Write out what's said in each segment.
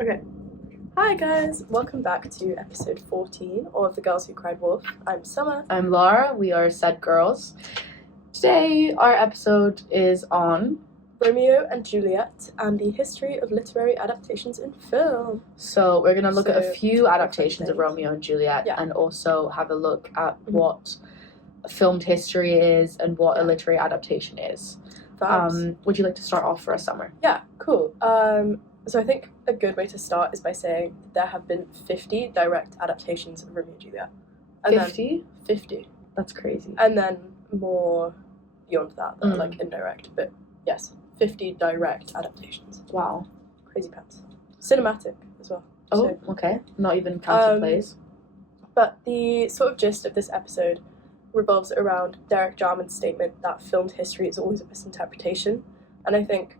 Okay. Hi guys, welcome back to episode 14 of The Girls Who Cried Wolf. I'm Summer. I'm Laura. We are Said Girls. Today, our episode is on Romeo and Juliet and the history of literary adaptations in film. So we're going to look at a few adaptations of things. Romeo and Juliet Yeah. and also have a look at what filmed history is and what a literary adaptation is. Would you like to start off for us, Summer? Yeah, cool. So I think a good way to start is by saying there have been 50 direct adaptations of Romeo and Juliet. And 50? 50. That's crazy. And then more beyond that are like indirect, but yes, 50 direct adaptations. Wow. Crazy pants. Cinematic as well. Oh, so, okay. Not even counting plays. But the sort of gist of this episode revolves around Derek Jarman's statement that filmed history is always a misinterpretation. And I think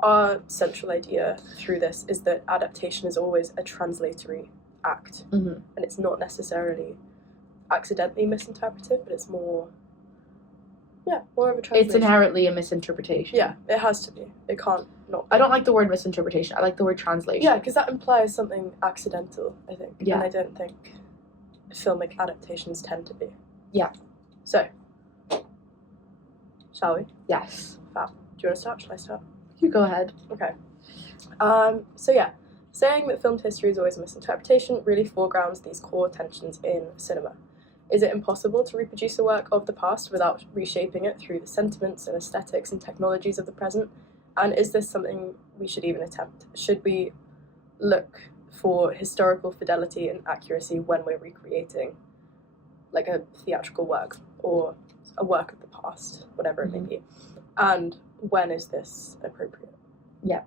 our central idea through this is that adaptation is always a translatory act. And it's not necessarily accidentally misinterpreted, but it's more of a translation. It's inherently a misinterpretation. Yeah, it has to be. It can't not be. I don't like the word misinterpretation. I like the word translation. Yeah, because that implies something accidental, I think. Yeah. And I don't think filmic adaptations tend to be. Yeah. So, shall we? Yes. Fab. Do you want to start? Shall I start? You go ahead. Okay. Saying that filmed history is always a misinterpretation really foregrounds these core tensions in cinema. Is it impossible to reproduce a work of the past without reshaping it through the sentiments and aesthetics and technologies of the present? And is this something we should even attempt? Should we look for historical fidelity and accuracy when we're recreating like a theatrical work or a work of the past, whatever it may be? And when is this appropriate? Yeah.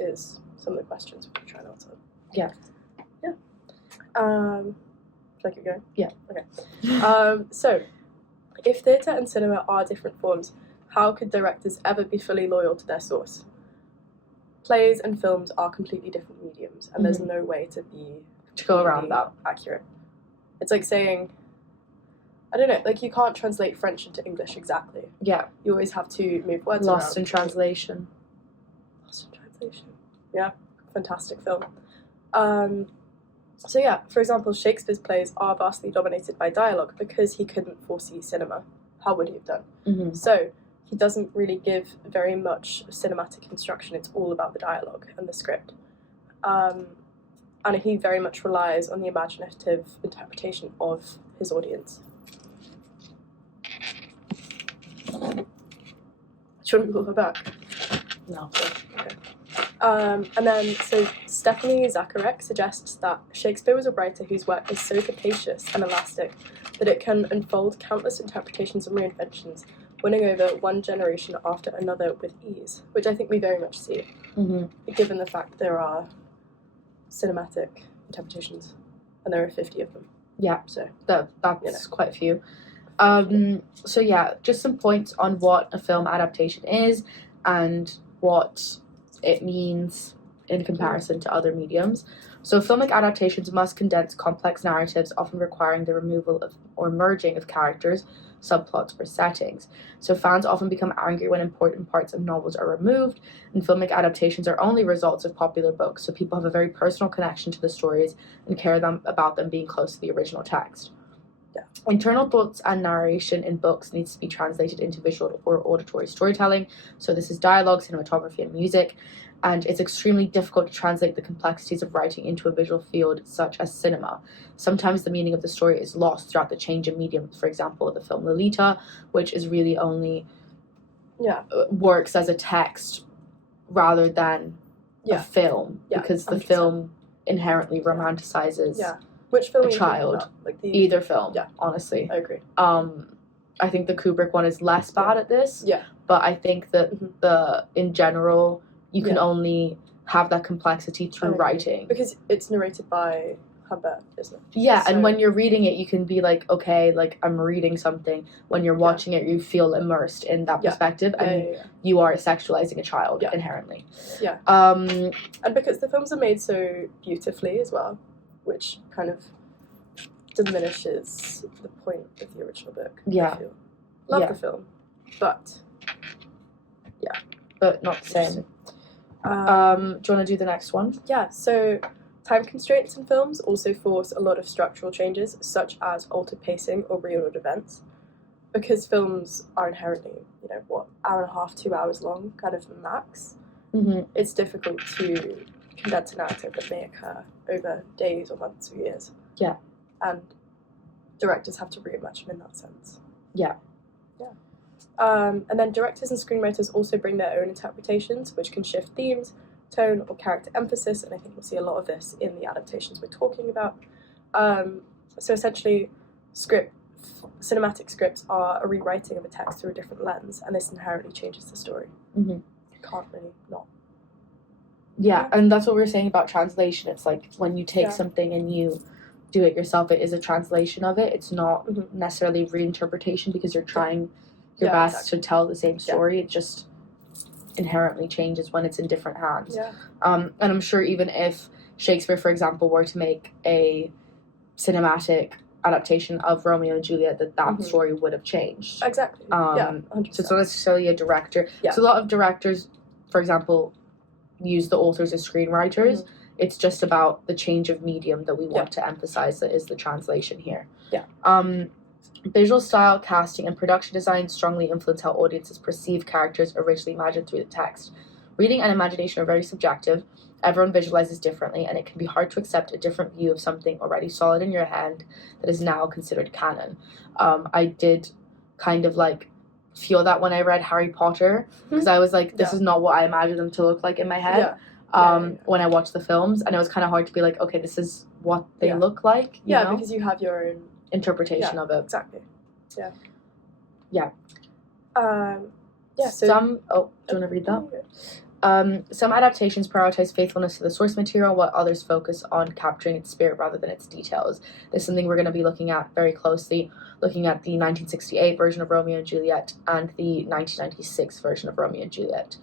Is some of the questions we're trying to answer. Yeah. Yeah. Should I keep going? Yeah. Okay. So, if theatre and cinema are different forms, how could directors ever be fully loyal to their source? Plays and films are completely different mediums, and there's no way to go around that. Accurate. It's like saying, I don't know, like you can't translate French into English exactly. Yeah. You always have to move words around. Lost in translation. Yeah, fantastic film. For example, Shakespeare's plays are vastly dominated by dialogue because he couldn't foresee cinema. How would he have done? So he doesn't really give very much cinematic instruction. It's all about the dialogue and the script. And he very much relies on the imaginative interpretation of his audience. Do you want to go back? No. Okay. And then, Stephanie Zacharek suggests that Shakespeare was a writer whose work is so capacious and elastic that it can unfold countless interpretations and reinventions, winning over one generation after another with ease, which I think we very much see, given the fact there are cinematic interpretations, and there are 50 of them. Yeah, so that's quite a few. Just some points on what a film adaptation is and what it means in comparison to other mediums. So filmic adaptations must condense complex narratives, often requiring the removal of or merging of characters, subplots, or settings. So fans often become angry when important parts of novels are removed, and filmic adaptations are only results of popular books, so people have a very personal connection to the stories and care about them being close to the original text. Yeah. Internal thoughts and narration in books needs to be translated into visual or auditory storytelling. So this is dialogue, cinematography, and music. And it's extremely difficult to translate the complexities of writing into a visual field such as cinema. Sometimes the meaning of the story is lost throughout the change of medium. For example, the film Lolita, which is really only works as a text rather than a film, because 100%. The film inherently romanticizes Which film a child. Like either film, honestly. I agree. I think the Kubrick one is less bad at this. Yeah. But I think that in general, you can only have that complexity through writing. Because it's narrated by Humbert, isn't it? Yeah, and when you're reading it, you can be like, okay, like I'm reading something. When you're watching it, you feel immersed in that perspective, and you are sexualizing a child inherently. Yeah. And because the films are made so beautifully as well, which kind of diminishes the point of the original book. Yeah. I feel. Love the film, but but not the same. Do you want to do the next one? Yeah, so time constraints in films also force a lot of structural changes, such as altered pacing or reordered events. Because films are inherently, hour and a half, 2 hours long, kind of max, it's difficult to condense a narrative that may occur over days or months or years. Yeah. And directors have to reimagine in that sense. Yeah. Yeah. And then directors and screenwriters also bring their own interpretations, which can shift themes, tone, or character emphasis, and I think we'll see a lot of this in the adaptations we're talking about. So essentially, cinematic scripts are a rewriting of a text through a different lens, and this inherently changes the story. You can't really not. Yeah, and that's what we were saying about translation. It's like when you take something and you do it yourself, it is a translation of it. It's not necessarily reinterpretation because you're trying your best to tell the same story. It just inherently changes when it's in different hands. Yeah. And I'm sure even if Shakespeare, for example, were to make a cinematic adaptation of Romeo and Juliet, that story would have changed. Exactly. 100%. So it's not necessarily a director. Yeah. So a lot of directors, for example, use the authors as screenwriters. It's just about the change of medium that we want to emphasize, that is the translation here. Yeah. Visual style, casting, and production design strongly influence how audiences perceive characters originally imagined through the text. Reading and imagination are very subjective. Everyone visualizes differently, and it can be hard to accept a different view of something already solid in your head that is now considered canon. I did kind of feel that when I read Harry Potter, because I was like, this is not what I imagined them to look like in my head. When I watched the films, and it was kind of hard to be like, okay, this is what they look like. You know? Because you have your own interpretation of it. Exactly. Yeah. Yeah. So do you want to read that? Some adaptations prioritize faithfulness to the source material, while others focus on capturing its spirit rather than its details. This is something we're going to be looking at very closely, looking at the 1968 version of Romeo and Juliet and the 1996 version of Romeo and Juliet.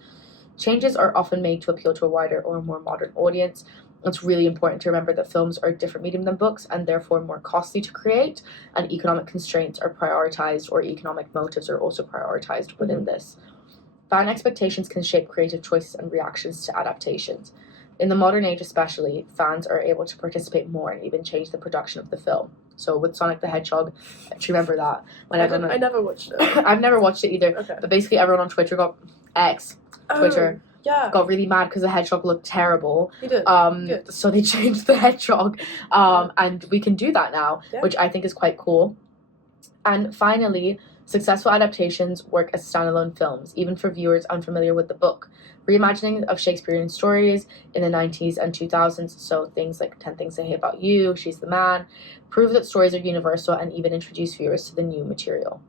Changes are often made to appeal to a wider or more modern audience. It's really important to remember that films are a different medium than books and therefore more costly to create, and economic constraints are prioritized, or economic motives are also prioritized within this. Fan expectations can shape creative choices and reactions to adaptations. In the modern age especially, fans are able to participate more and even change the production of the film. So with Sonic the Hedgehog, do you remember that? I never watched it. I've never watched it either, but basically everyone on Twitter got got really mad because the hedgehog looked terrible. He did. So they changed the hedgehog, and we can do that now, which I think is quite cool. And finally, successful adaptations work as standalone films, even for viewers unfamiliar with the book. Reimagining of Shakespearean stories in the 90s and 2000s, so things like 10 Things I Hate About You, She's the Man, prove that stories are universal and even introduce viewers to the new material.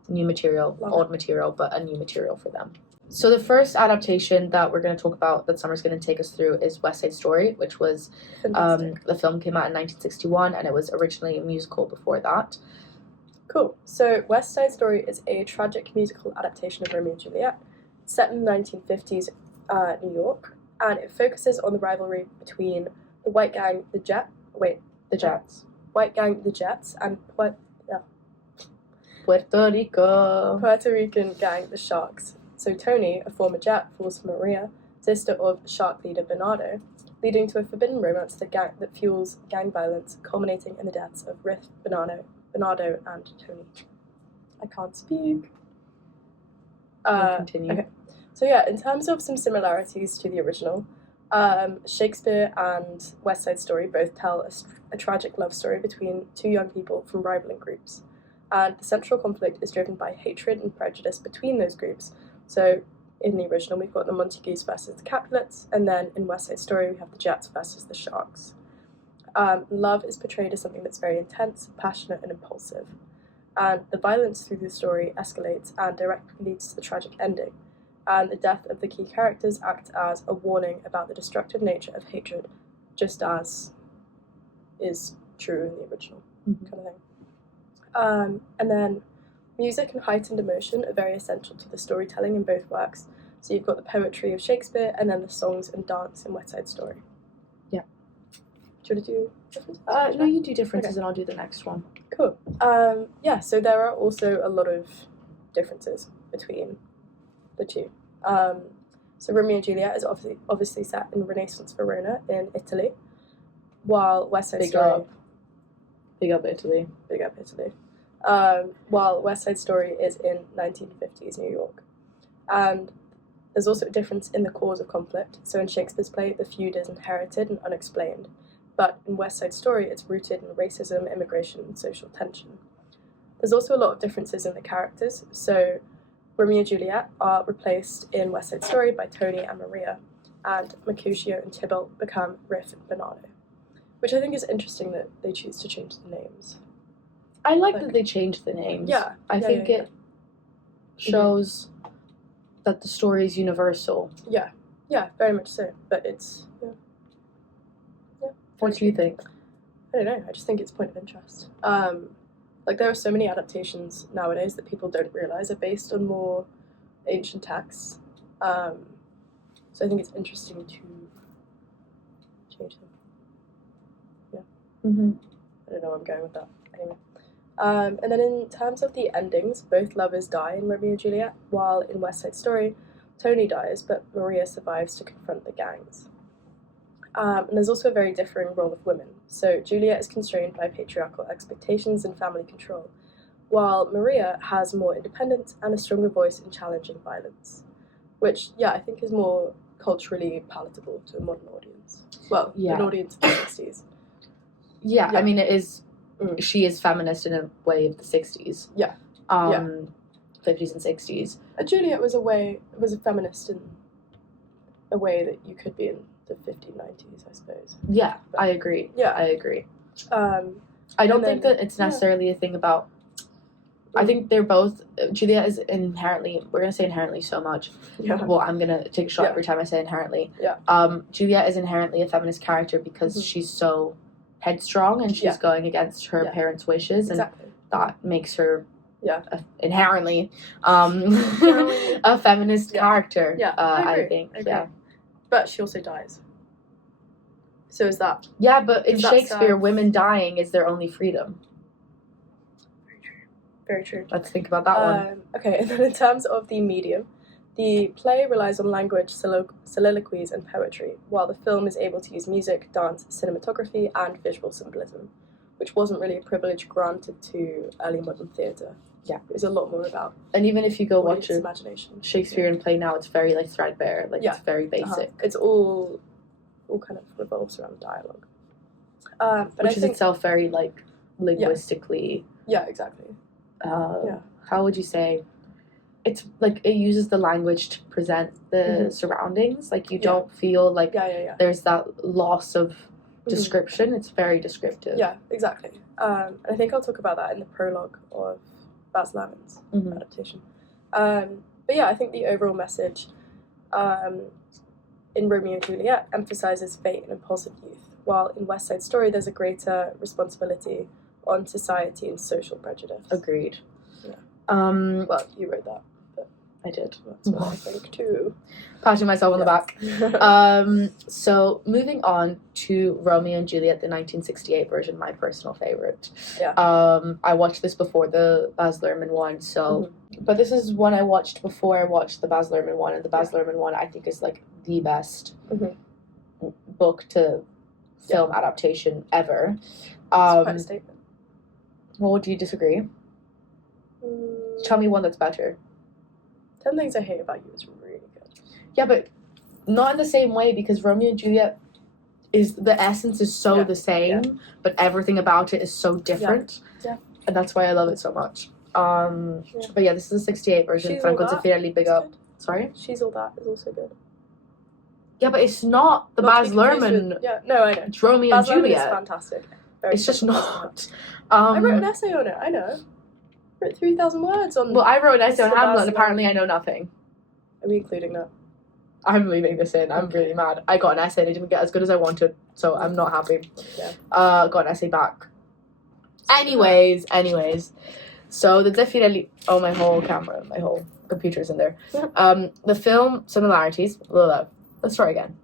Old material, but a new material for them. So the first adaptation that we're going to talk about that Summer's going to take us through is West Side Story, which was, the film came out in 1961, and it was originally a musical before that. Cool. So West Side Story is a tragic musical adaptation of Romeo and Juliet, set in the 1950s New York, and it focuses on the rivalry between the white gang, the Jets, and Puerto Rico. Puerto Rican gang, the Sharks. So Tony, a former Jet, falls for Maria, sister of Shark leader Bernardo, leading to a forbidden romance that fuels gang violence, culminating in the deaths of Riff, Bernardo, and Tony. I can't speak. Continue. Okay. So in terms of some similarities to the original, Shakespeare and West Side Story both tell a tragic love story between two young people from rivaling groups. And the central conflict is driven by hatred and prejudice between those groups. So in the original, we've got the Montagues versus the Capulets, and then in West Side Story, we have the Jets versus the Sharks. Love is portrayed as something that's very intense, passionate, and impulsive. And the violence through the story escalates and directly leads to the tragic ending. And the death of the key characters acts as a warning about the destructive nature of hatred, just as is true in the original kind of thing. And then music and heightened emotion are very essential to the storytelling in both works. So you've got the poetry of Shakespeare and then the songs and dance in West Side Story. Yeah. Do you want to do differences? No, you do differences and I'll do the next one. Cool. So there are also a lot of differences between the two. So Romeo and Juliet is obviously set in Renaissance Verona in Italy, while West Side Story... Big up Italy. Big up Italy. While West Side Story is in 1950s New York. And there's also a difference in the cause of conflict. So in Shakespeare's play, the feud is inherited and unexplained. But in West Side Story, it's rooted in racism, immigration, and social tension. There's also a lot of differences in the characters. So Romeo and Juliet are replaced in West Side Story by Tony and Maria, and Mercutio and Tybalt become Riff and Bernardo, which I think is interesting that they choose to change the names. I like that they changed the names. Yeah. I think it shows that the story is universal. Yeah, very much so. But it's... What do you think? I don't know. I just think it's a point of interest. There are so many adaptations nowadays that people don't realise are based on more ancient texts. So I think it's interesting to change them. Yeah. Mm-hmm. I don't know where I'm going with that. Anyway. And then in terms of the endings, both lovers die in Romeo and Juliet, while in West Side Story, Tony dies, but Maria survives to confront the gangs. And there's also a very differing role of women. So Juliet is constrained by patriarchal expectations and family control, while Maria has more independence and a stronger voice in challenging violence, which, I think is more culturally palatable to a modern audience. Well, an audience of the 60s. Yeah, I mean, it is... She is feminist in a way of the 60s. Yeah. 50s and 60s. Juliet was a feminist in a way that you could be in the 50s, 90s, I suppose. Yeah, I agree. Yeah. I agree. I don't think that it's necessarily a thing about... I think they're both... Juliet is inherently... We're going to say inherently so much. Yeah. Well, I'm going to take a shot every time I say inherently. Yeah. Juliet is inherently a feminist character because she's so headstrong and she's going against her parents' wishes. Exactly. And that makes her inherently a feminist character. Yeah, I think. Yeah. But she also dies. So is that... Yeah, but in Shakespeare, women dying is their only freedom. Very true. Very true. Let's think about that one. Okay, and then in terms of the medium, the play relies on language, soliloquies, and poetry, while the film is able to use music, dance, cinematography, and visual symbolism, which wasn't really a privilege granted to early modern theatre. Yeah. It was a lot more about... And even if you go watch a imagination. Shakespearean play now, it's very, threadbare. It's very basic. It's all kind of revolves around dialogue. But which is itself very, linguistically... Yeah, exactly. How would you say... It's, it uses the language to present the surroundings. You don't feel there's that loss of description. It's very descriptive. Yeah, exactly. And I think I'll talk about that in the prologue of Baz Luhrmann's adaptation. But I think the overall message in Romeo and Juliet emphasises fate and impulsive youth, while in West Side Story there's a greater responsibility on society and social prejudice. Agreed. Yeah. Well, you wrote that. I did. That's what I think too. Patting myself on the back. So moving on to Romeo and Juliet, the 1968 version, my personal favorite. Yeah. I watched this before the Baz Luhrmann one, so but this is one I watched before I watched the Baz Luhrmann one, and the Baz Luhrmann one I think is the best book to film adaptation ever. That's quite a statement. Well, do you disagree? Tell me one that's better. 10 Things I Hate About You is really good. Yeah, but not in the same way, because Romeo and Juliet is... The essence is so the same, but everything about it is so different. Yeah. And that's why I love it so much. But this is a 68 version. Franco Zeffirelli, big up. Sorry? She's All That is also good. Yeah, but it's not the Baz Luhrmann. No, I know. It's Romeo and Juliet. Baz Luhrmann is fantastic. It's just not. I wrote an essay on it, I know. I wrote 3,000 words on... Well, I wrote an essay on Hamlet, and apparently I know nothing. Are we including that? I'm leaving this in. I'm really mad. I got an essay and it didn't get as good as I wanted, so I'm not happy. Yeah. Got an essay back. Anyways. So the Zeffirelli... Oh, my whole computer's in there. The film, similarities... Let's try again.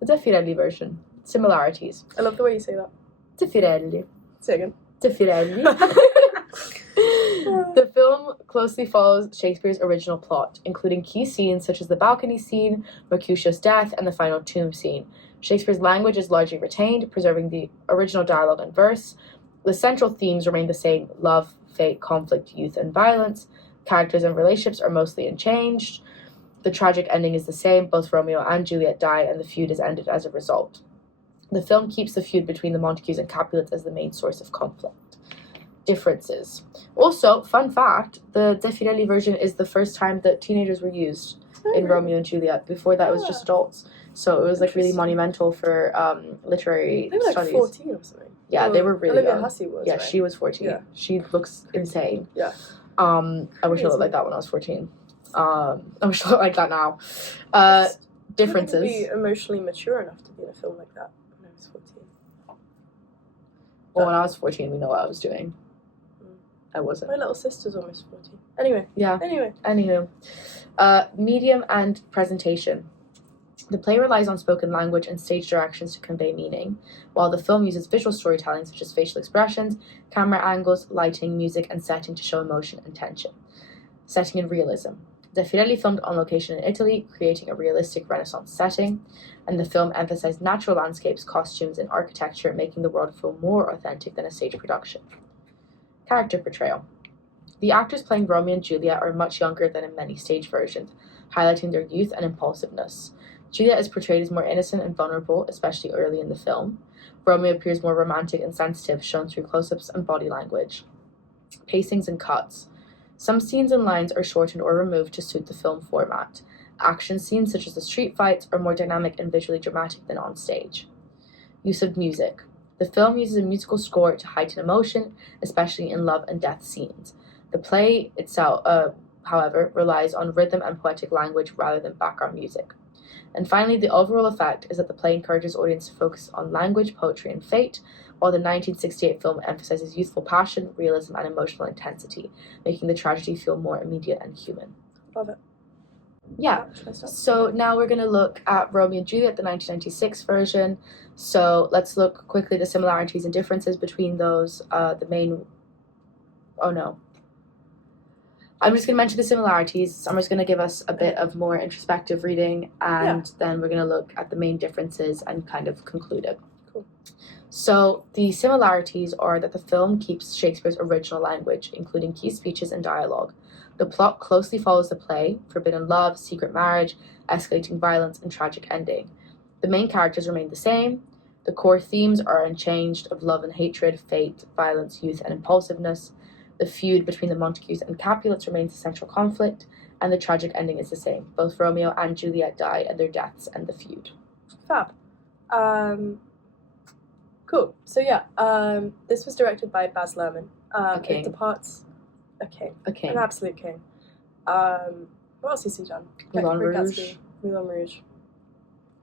The Zeffirelli version, similarities. I love the way you say that. Zeffirelli. Say again. Zeffirelli. The film closely follows Shakespeare's original plot, including key scenes such as the balcony scene, Mercutio's death, and the final tomb scene. Shakespeare's language is largely retained, preserving the original dialogue and verse. The central themes remain the same: love, fate, conflict, youth, and violence. Characters and relationships are mostly unchanged. The tragic ending is the same: both Romeo and Juliet die, and the feud is ended as a result. The film keeps the feud between the Montagues and Capulets as the main source of conflict. Differences. Also, fun fact, the De Fideli version is the first time that teenagers were used in Romeo and Juliet. Before that, it was just adults. So it was like really monumental for literary They were like studies. 14 or something. Yeah, they were really Olivia young. Hussey was, Yeah, right? she was 14. Yeah. She looks insane. Yeah. I wish I looked like that when I was 14. I wish I looked like that now. Differences. I wouldn't be emotionally mature enough to be in a film like that when I was 14. Well, when I was 14, we know what I was doing. I wasn't. My little sister's almost 14. Anyway. Yeah. Anyway. Anywho. Medium and presentation. The play relies on spoken language and stage directions to convey meaning, while the film uses visual storytelling such as facial expressions, camera angles, lighting, music, and setting to show emotion and tension. Setting and realism. De Fideli filmed on location in Italy, creating a realistic Renaissance setting, and the film emphasized natural landscapes, costumes, and architecture, making the world feel more authentic than a stage production. Character portrayal. The actors playing Romeo and Juliet are much younger than in many stage versions, highlighting their youth and impulsiveness. Juliet is portrayed as more innocent and vulnerable, especially early in the film. Romeo appears more romantic and sensitive, shown through close-ups and body language. Pacings and cuts. Some scenes and lines are shortened or removed to suit the film format. Action scenes, such as the street fights, are more dynamic and visually dramatic than on stage. Use of music. The film uses a musical score to heighten emotion, especially in love and death scenes. The play itself, however, relies on rhythm and poetic language rather than background music. And finally, the overall effect is that the play encourages audience to focus on language, poetry, and fate, while the 1968 film emphasizes youthful passion, realism, and emotional intensity, making the tragedy feel more immediate and human. Love it. Yeah. So now we're going to look at Romeo and Juliet, the 1996 version. So let's look quickly at the similarities and differences between those. I'm just going to mention the similarities. I'm just going to give us a bit of more introspective reading, and then we're going to look at the main differences and kind of conclude it. Cool. So the similarities are that the film keeps Shakespeare's original language, including key speeches and dialogue. The plot closely follows the play: forbidden love, secret marriage, escalating violence, and tragic ending. The main characters remain the same. The core themes are unchanged of love and hatred, fate, violence, youth, and impulsiveness. The feud between the Montagues and Capulets remains a central conflict, and the tragic ending is the same. Both Romeo and Juliet die, and their deaths end the feud. Fab. Cool. So this was directed by Baz Luhrmann. It departs a king. An absolute king. What else has he done? Moulin Rouge. Moulin Rouge.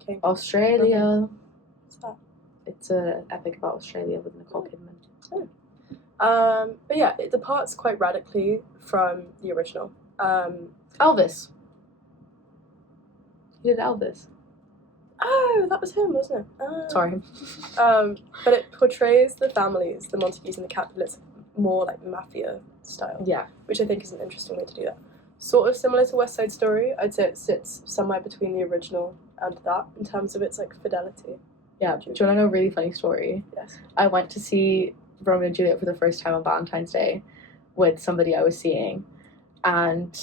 King. Australia. What's that? It's an epic about Australia with Nicole Kidman. Oh. But yeah, it departs quite radically from the original. Elvis. He did Elvis. Oh, that was him, wasn't it? Sorry. But it portrays the families, the Montagues and the Capulets, more like mafia style. Yeah. Which I think is an interesting way to do that. Sort of similar to West Side Story. I'd say it sits somewhere between the original and that in terms of its like fidelity. Yeah. Do you want to know a really funny story? Yes. I went to see Romeo and Juliet for the first time on Valentine's Day with somebody I was seeing, and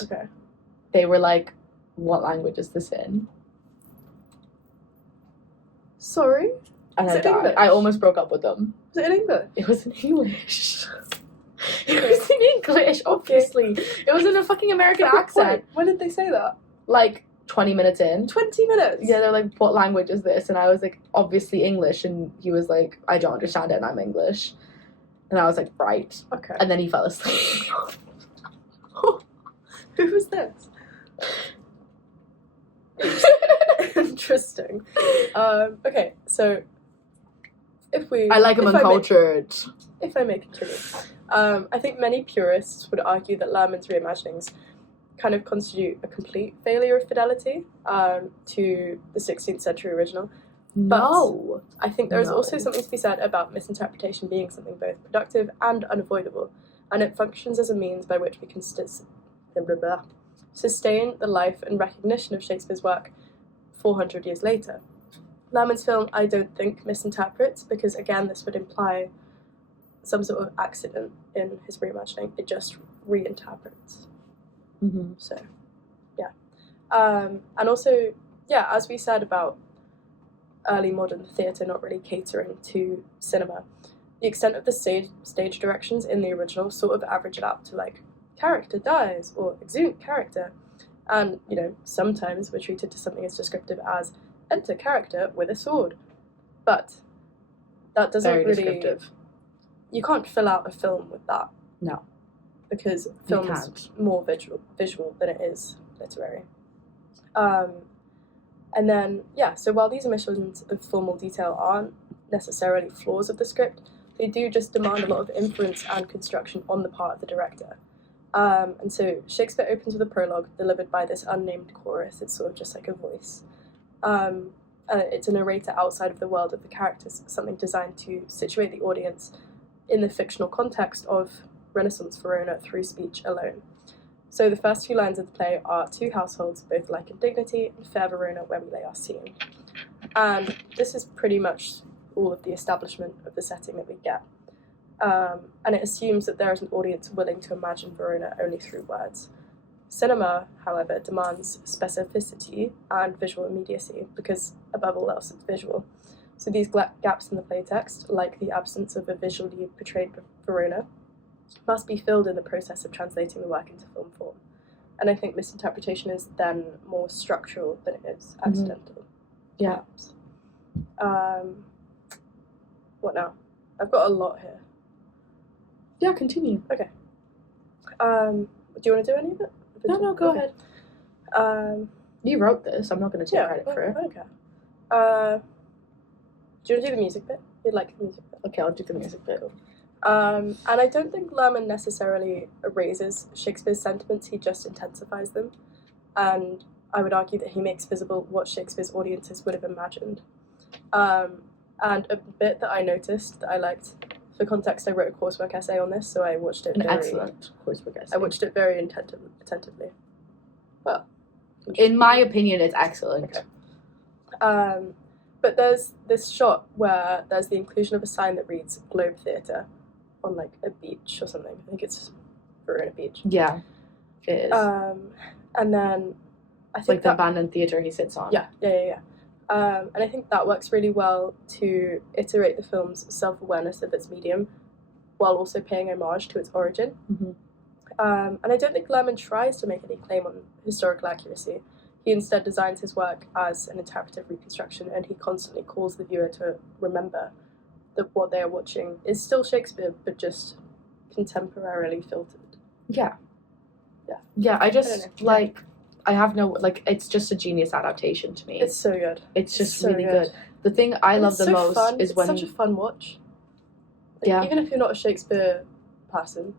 they were like, "What language is this in?" Sorry? And I died. English? I almost broke up with them. Was it in English? It was in English. It was in English, obviously. It was in a fucking American accent. When did they say that? Like 20 minutes in. 20 minutes? Yeah, they're like, "What language is this?" And I was like, "Obviously English." And he was like, "I don't understand it and I'm English." And I was like, "Right." Okay. And then he fell asleep. Who was this? Interesting. Okay, so I like him uncultured. If I may continue. I think many purists would argue that Luhrmann's reimaginings kind of constitute a complete failure of fidelity to the 16th century original. No. But I think there is also something to be said about misinterpretation being something both productive and unavoidable. and it functions as a means by which we can sustain the life and recognition of Shakespeare's work 400 years later. Laman's film, I don't think, misinterprets, because again, this would imply some sort of accident in his reimagining. It just reinterprets. Mm-hmm. So, yeah. And also, yeah, as we said about early modern theatre not really catering to cinema, the extent of the stage directions in the original sort of average it out to like character dies or exude character, and sometimes we're treated to something as descriptive as enter character with a sword, but that doesn't Very really descriptive. You can't fill out a film with that. No, because film is more visual than it is literary. And then, so while these omissions of formal detail aren't necessarily flaws of the script, they do just demand a lot of inference and construction on the part of the director. And so Shakespeare opens with a prologue delivered by this unnamed chorus. It's sort of just like a voice. It's a narrator outside of the world of the characters, something designed to situate the audience in the fictional context of Renaissance Verona through speech alone. So the first few lines of the play are two households, both alike in dignity, and fair Verona, where we lay our scene. And this is pretty much all of the establishment of the setting that we get. And it assumes that there is an audience willing to imagine Verona only through words. Cinema, however, demands specificity and visual immediacy, because above all else it's visual. So these gaps in the playtext, like the absence of a visually portrayed Verona, must be filled in the process of translating the work into film form. And I think misinterpretation is then more structural than it is accidental. Yeah. Perhaps. What now? I've got a lot here. Yeah, continue. Okay. Do you want to do any of it? No, go ahead. You wrote this. I'm not going to take credit for it. I don't care. Do you want to do the music bit? You'd like the music bit? Okay, I'll do the music bit. And I don't think Lerman necessarily erases Shakespeare's sentiments, he just intensifies them. And I would argue that he makes visible what Shakespeare's audiences would have imagined. And a bit that I noticed that I liked, for context, I wrote a coursework essay on this, so I watched it excellent coursework essay. I watched it very attentively. Well, in my opinion, it's excellent. Okay. But there's this shot where there's the inclusion of a sign that reads Globe Theatre on like a beach or something. I think it's Verona Beach. Yeah, it is. And then I think like the abandoned theatre he sits on. Yeah. And I think that works really well to iterate the film's self-awareness of its medium while also paying homage to its origin. Mm-hmm. And I don't think Lerman tries to make any claim on historical accuracy. He instead designs his work as an interpretive reconstruction, and he constantly calls the viewer to remember that what they are watching is still Shakespeare, but just contemporarily filtered. Yeah, I have no, it's just a genius adaptation to me. It's so good. It's just so really good. The thing I love the most is it's when... It's such a fun watch. Yeah. Even if you're not a Shakespeare person,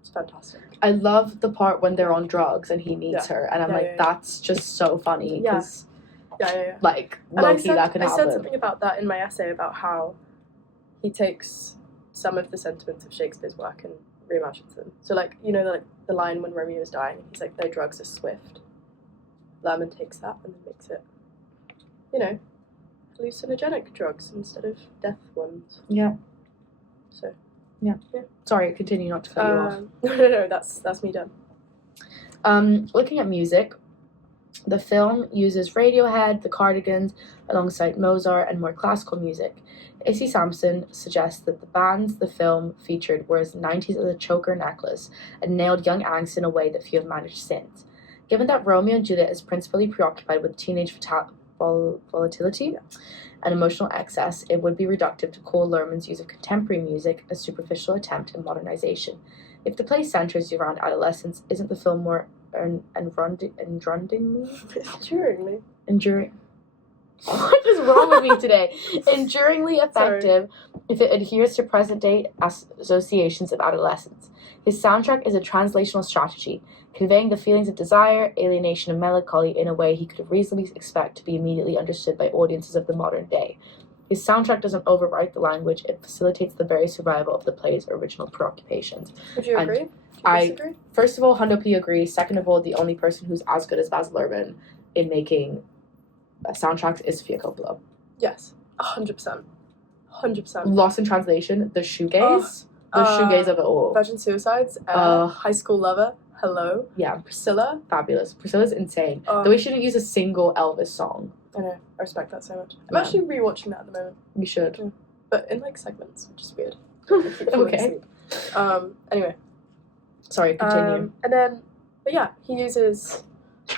it's fantastic. I love the part when they're on drugs and he meets her, and I'm that's just so funny. Yeah. Like, low-key, that can happen. I said something about that in my essay about how he takes some of the sentiments of Shakespeare's work and reimagines them. So, the line when Romeo is dying, he's like, their drugs are swift. Lerman takes that and then makes it, hallucinogenic drugs instead of death ones. Yeah. So. Yeah. Sorry, continue not to cut you off. No, that's me done. Looking at music, the film uses Radiohead, the Cardigans, alongside Mozart and more classical music. A.C. Sampson suggests that the bands the film featured were as 90s as a choker necklace and nailed young angst in a way that few have managed since. Given that Romeo and Juliet is principally preoccupied with teenage volatility and emotional excess, it would be reductive to call Lerman's use of contemporary music a superficial attempt at modernization. If the play centers around adolescence, isn't the film more enduring? What is wrong with me today? Enduringly effective if it adheres to present-day associations of adolescence. His soundtrack is a translational strategy, conveying the feelings of desire, alienation, and melancholy in a way he could reasonably expect to be immediately understood by audiences of the modern day. His soundtrack doesn't overwrite the language, it facilitates the very survival of the play's original preoccupations. Would you agree? Do you disagree? First of all, Hundo P agrees. Second of all, the only person who's as good as Baz Luhrmann in making soundtracks is Sofia Coppola. Yes, 100%. 100%. Lost in Translation, the shoegaze of it all. Virgin Suicides, High School Lover, Hello. Yeah. Priscilla. Fabulous. Priscilla's insane. The way she didn't use a single Elvis song. I know. I respect that so much. I'm actually rewatching that at the moment. You should. Yeah. But in, like, segments, which is weird. Okay. Anyway. Sorry, continue. And then, but yeah, he uses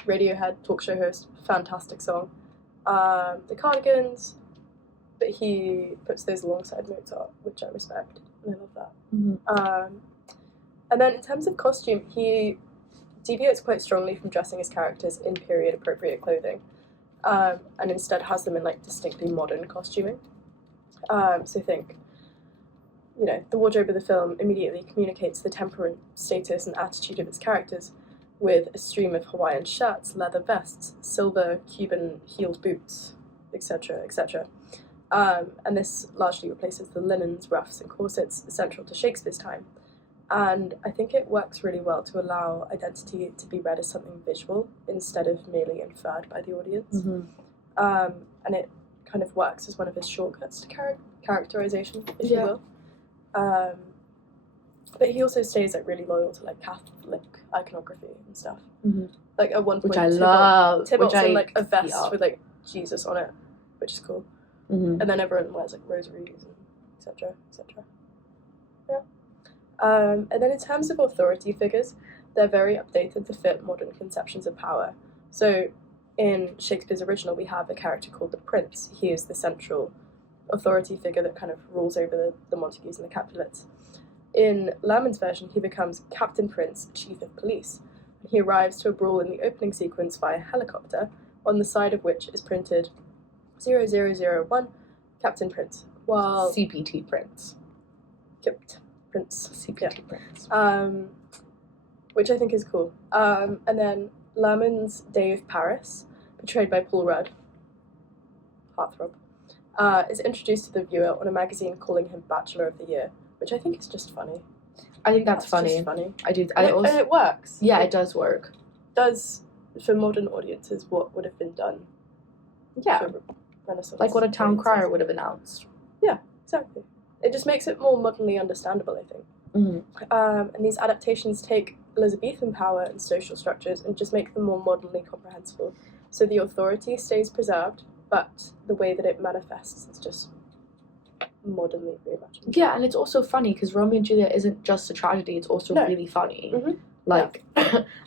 Radiohead, talk show host, fantastic song. The Cardigans, but he puts those alongside Mozart, which I respect, and I love that. Mm-hmm. And then in terms of costume, he deviates quite strongly from dressing his characters in period-appropriate clothing, and instead has them in, like, distinctly modern costuming. So think, you know, the wardrobe of the film immediately communicates the temperament, status, and attitude of its characters, with a stream of Hawaiian shirts, leather vests, silver Cuban heeled boots, etc., etc. And this largely replaces the linens, ruffs, and corsets essential to Shakespeare's time. And I think it works really well to allow identity to be read as something visual instead of merely inferred by the audience. Mm-hmm. And it kind of works as one of his shortcuts to characterization, if you will. But he also stays, like, really loyal to, like, Catholic iconography and stuff. Mm-hmm. Like, at one point, which I love. Tybalt's in, like, a vest with, like, Jesus on it, which is cool. Mm-hmm. And then everyone wears, like, rosaries and etc., etc. Yeah. And then in terms of authority figures, they're very updated to fit modern conceptions of power. So in Shakespeare's original, we have a character called the Prince. He is the central authority figure that kind of rules over the Montagues and the Capulets. In Luhrmann's version, he becomes Captain Prince, Chief of Police. He arrives to a brawl in the opening sequence via helicopter, on the side of which is printed 0001, Captain Prince. While CPT Prince. Prince. CPT Prince. Which I think is cool. And then Luhrmann's Dave Paris, portrayed by Paul Rudd, heartthrob, is introduced to the viewer on a magazine calling him Bachelor of the Year, which I think is just funny. I think that's funny. Just funny. I do. And it works. Yeah, it does work. Does for modern audiences what would have been done. Yeah. For Renaissance. Like what a town audiences. crier would have announced. Yeah, exactly. It just makes it more modernly understandable, I think. Mm-hmm. And these adaptations take Elizabethan power and social structures and just make them more modernly comprehensible. So the authority stays preserved, but the way that it manifests is just modernly reimagined. Yeah, and it's also funny because Romeo and Juliet isn't just a tragedy, it's also really funny. Mm-hmm. Like,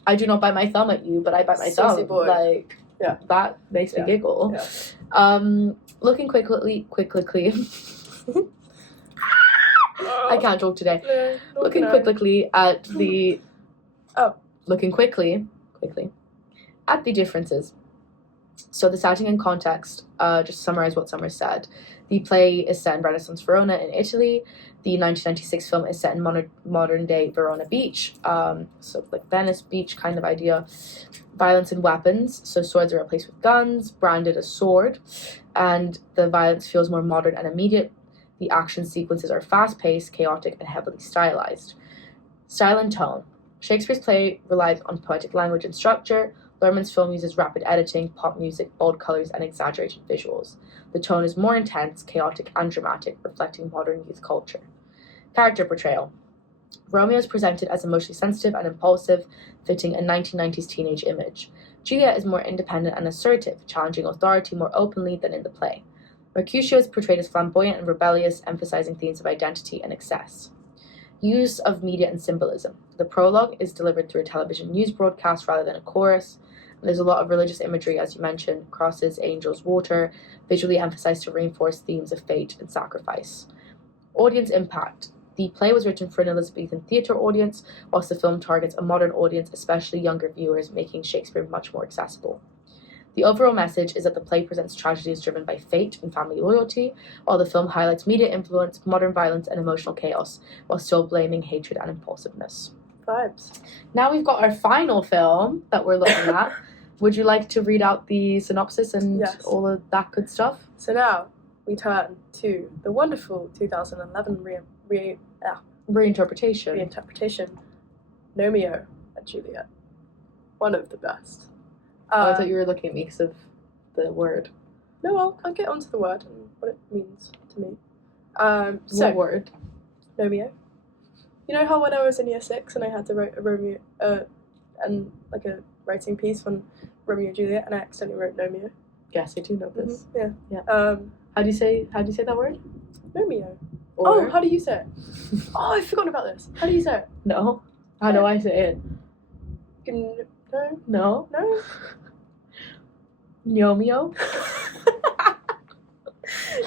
I do not bite my thumb at you, but I bite my thumb. Boy. Like, yeah. That makes me giggle. Yeah. Looking quickly. I can't talk today. Looking quickly at the... Looking quickly at the differences. So the setting and context, just to summarize what Summer said. The play is set in Renaissance Verona in Italy. The 1996 film is set in modern-day Verona Beach. So like Venice Beach kind of idea. Violence and weapons. So swords are replaced with guns, branded as sword. And the violence feels more modern and immediate. The action sequences are fast-paced, chaotic, and heavily stylized. Style and tone. Shakespeare's play relies on poetic language and structure. Luhrmann's film uses rapid editing, pop music, bold colors, and exaggerated visuals. The tone is more intense, chaotic, and dramatic, reflecting modern youth culture. Character portrayal. Romeo is presented as emotionally sensitive and impulsive, fitting a 1990s teenage image. Juliet is more independent and assertive, challenging authority more openly than in the play. Mercutio is portrayed as flamboyant and rebellious, emphasizing themes of identity and excess. Use of media and symbolism. The prologue is delivered through a television news broadcast rather than a chorus. There's a lot of religious imagery, as you mentioned, crosses, angels, water, visually emphasized to reinforce themes of fate and sacrifice. Audience impact. The play was written for an Elizabethan theatre audience, whilst the film targets a modern audience, especially younger viewers, making Shakespeare much more accessible. The overall message is that the play presents tragedies driven by fate and family loyalty, while the film highlights media influence, modern violence, and emotional chaos, while still blaming hatred and impulsiveness. Vibes. Now we've got our final film that we're looking at. Would you like to read out the synopsis and all of that good stuff? So now, we turn to the wonderful 2011 Reinterpretation. reinterpretation, Romeo and Juliet. One of the best. I thought you were looking at me because of the word. No, I'll get onto the word and what it means to me. What word? Romeo. You know how when I was in year 6 and I had to write a Romeo, and like a writing piece on Romeo and Juliet, and I accidentally wrote Romeo. Yes, I do know this. Mm-hmm. Yeah. How do you say that word? Romeo. Or... how do you say it? Oh, I've forgotten about this. How do you say it? No. How do I say it? No. Romeo.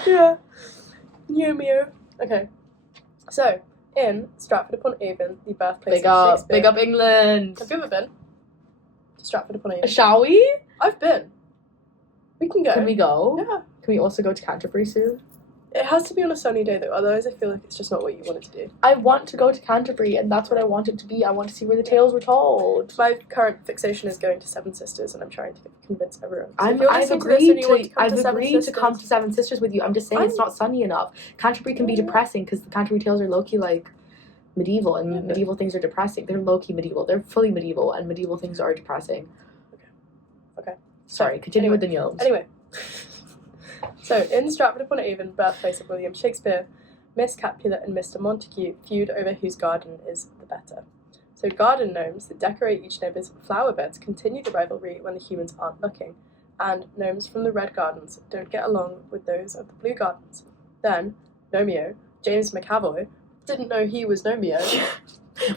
Yeah. Romeo. Okay. So, in Stratford-upon-Avon, the birthplace of Shakespeare. Big up England. Have you ever been to Stratford-upon-Avon? Shall we? I've been. We can go. Can we go? Yeah. Can we also go to Canterbury soon? It has to be on a sunny day though, otherwise I feel like it's just not what you wanted to do. I want to go to Canterbury, and that's what I want it to be. I want to see where the tales were told. My current fixation is going to Seven Sisters, and I'm trying to convince everyone. So I've agreed to come to Seven Sisters with you. I'm just saying it's not sunny enough. Canterbury can be depressing because the Canterbury tales are low-key like medieval, and medieval things are depressing. They're low-key medieval. They're fully medieval, and medieval things are depressing. Okay. Sorry, continue with the gnomes. Anyway. So, in Stratford-upon-Avon, birthplace of William Shakespeare, Miss Capulet and Mr. Montague feud over whose garden is the better. So, garden gnomes that decorate each neighbour's flower beds continue the rivalry when the humans aren't looking, and gnomes from the red gardens don't get along with those of the blue gardens. Then, Romeo, James McAvoy, didn't know he was Romeo.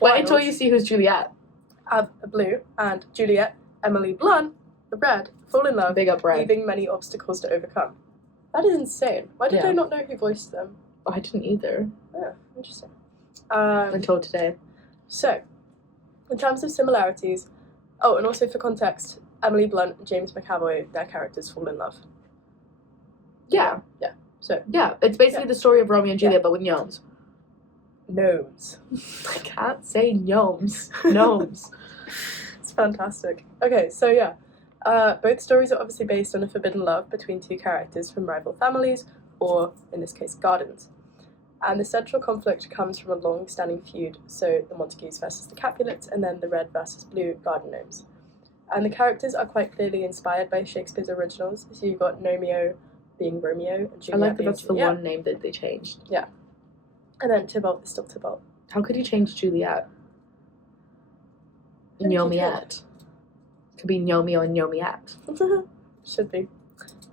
Wait until you see who's Juliet. Have a blue, and Juliet, Emily Blunt, the red, fall in love, Big up red. leaving many obstacles to overcome. That is insane. Why did I not know who voiced them? Oh, I didn't either. Oh, interesting. Until today. So, in terms of similarities, and also for context, Emily Blunt and James McAvoy, their characters fall in love. Yeah. Yeah. So. Yeah, it's basically the story of Romeo and Juliet, but with gnomes. Gnomes. I can't say gnomes. Gnomes. It's fantastic. Okay, so yeah. Both stories are obviously based on a forbidden love between two characters from rival families, or, in this case, gardens. And the central conflict comes from a long-standing feud, so the Montagues versus the Capulets, and then the red versus blue garden gnomes. And the characters are quite clearly inspired by Shakespeare's originals, so you've got Romeo being Romeo, and Juliet I like that being that's Juliet. The one name that they changed. Yeah. And then Tybalt is still Tybalt. How could you change Juliet? Gnomiette. Could be Romeo and Gnomiette. Should be.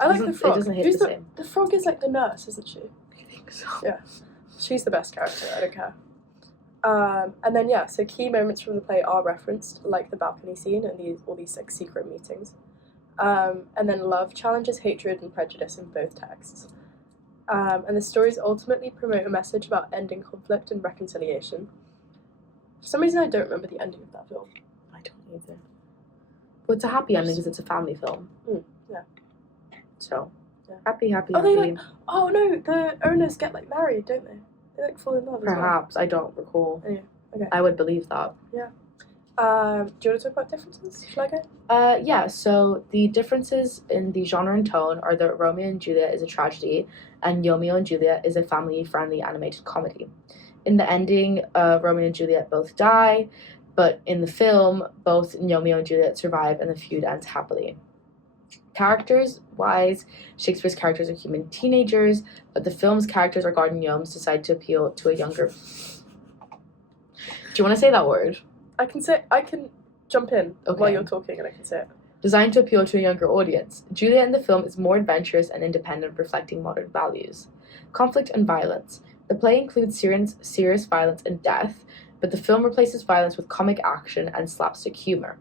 I like the frog. It doesn't hit the same. The frog is like the nurse, isn't she? I think so. Yeah. She's the best character, I don't care. And then, so key moments from the play are referenced, like the balcony scene and all these like secret meetings. And then love challenges hatred and prejudice in both texts. And the stories ultimately promote a message about ending conflict and reconciliation. For some reason, I don't remember the ending of that film. I don't either. Well, it's a happy ending because it's a family film. Yeah. So, happy. Oh, no, the owners get like married, don't they? They like fall in love. Perhaps, I don't recall. Anyway, okay. I would believe that. Yeah. Do you want to talk about differences? Shall I go? Yeah, so the differences in the genre and tone are that Romeo and Juliet is a tragedy and Romeo and Juliet is a family-friendly animated comedy. In the ending, Romeo and Juliet both die, but in the film, both Romeo and Juliet survive and the feud ends happily. Characters-wise, Shakespeare's characters are human teenagers, but the film's characters are garden gnomes decide to appeal to a younger... Do you want to say that word? I can jump in while you're talking and I can say it. Designed to appeal to a younger audience, Juliet in the film is more adventurous and independent, reflecting modern values. Conflict and violence. The play includes serious violence and death, but the film replaces violence with comic action and slapstick humor.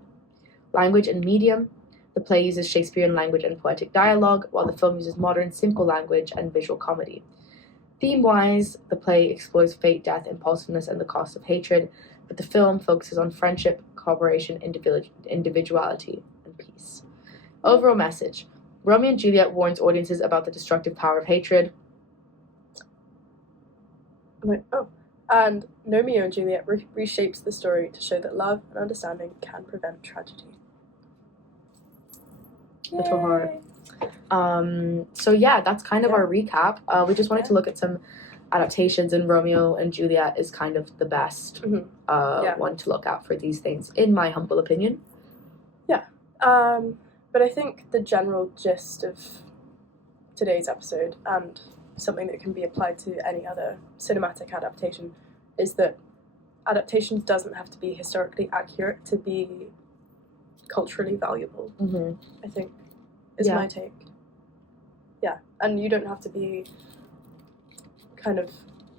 Language and medium. The play uses Shakespearean language and poetic dialogue, while the film uses modern, simple language and visual comedy. Theme-wise, the play explores fate, death, impulsiveness, and the cost of hatred, but the film focuses on friendship, cooperation, individuality, and peace. Overall message. Romeo and Juliet warns audiences about the destructive power of hatred. And Romeo and Juliet reshapes the story to show that love and understanding can prevent tragedy. Little heart. So yeah, that's kind of Yeah. our recap. We just wanted to look at some adaptations, and Romeo and Juliet is kind of the best one to look at for these things, in my humble opinion. But I think the general gist of today's episode, and something that can be applied to any other cinematic adaptation, is that adaptations doesn't have to be historically accurate to be culturally valuable. I think is my take. Yeah, and you don't have to be kind of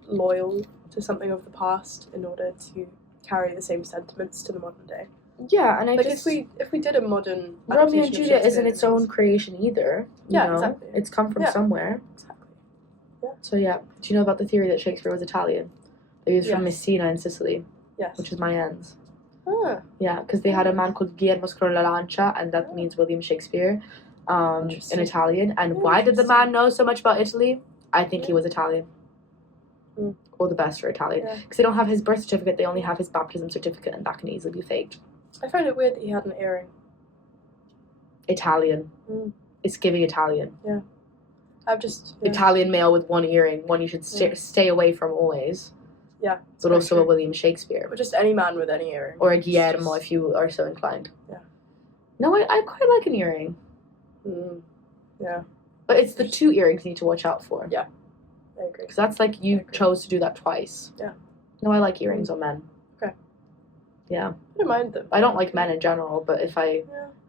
loyal to something of the past in order to carry the same sentiments to the modern day. Yeah, and if we did a modern Romeo and Juliet isn't its own creation either. You know? Exactly. It's come from somewhere. Exactly. Yeah. So yeah, do you know about the theory that Shakespeare was Italian? That he was from Messina in Sicily. Yes. Which is Mayans. Ah. Yeah, because they had a man called Guillermo Scrollalancia, and that means William Shakespeare, in Italian. And why did the man know so much about Italy? I think he was Italian. Or the best for Italian. Because they don't have his birth certificate, they only have his baptism certificate, and that can easily be faked. I find it weird that he had an earring. Italian. It's giving Italian. Yeah. I've just... Italian male with one earring. One you should stay away from always. Yeah. But also a William Shakespeare. Or just any man with any earring. Or a Guillermo if you are so inclined. Yeah. No, I quite like an earring. Yeah. But it's the two earrings you need to watch out for. Yeah. I agree. Because that's like you chose to do that twice. Yeah. No, I like earrings on men. Okay. Yeah. I don't mind them. I don't like men in general, but if I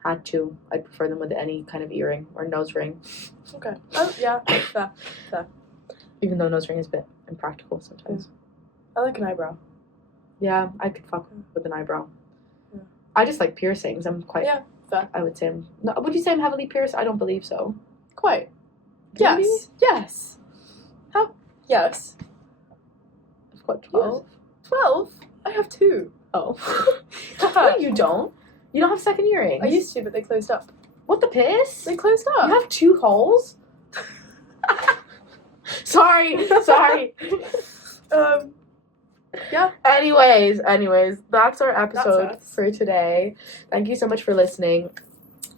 had to, I'd prefer them with any kind of earring or nose ring. Okay. Oh, yeah. Fair. Even though nose ring is a bit impractical sometimes. I like an eyebrow. Yeah, I could fuck with an eyebrow. Yeah. I just like piercings. I'm quite... Yeah, fair. I would say I'm... No, would you say I'm heavily pierced? I don't believe so. Quite. Really? Yes. Yes. How? Yes. I've got 12. 12? I have 2. Oh. No, you don't. You don't have second earrings. I used to, but they closed up. What the piss? They closed up. You have 2 holes? Sorry. Yeah. Anyways, that's our episode for today. Thank you so much for listening.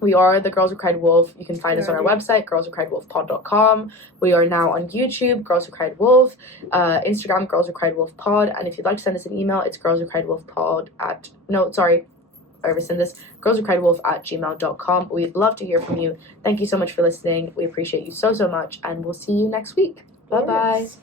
We are the Girls Who Cried Wolf. You can find us on our website, girlswhocriedwolfpod.com. We are now on YouTube, Girls Who Cried Wolf, Instagram, Girls Who Cried Wolf Pod, and if you'd like to send us an email, it's girlswhocriedwolf@gmail.com. We'd love to hear from you. Thank you so much for listening. We appreciate you so much, and we'll see you next week. Bye-bye. Yes.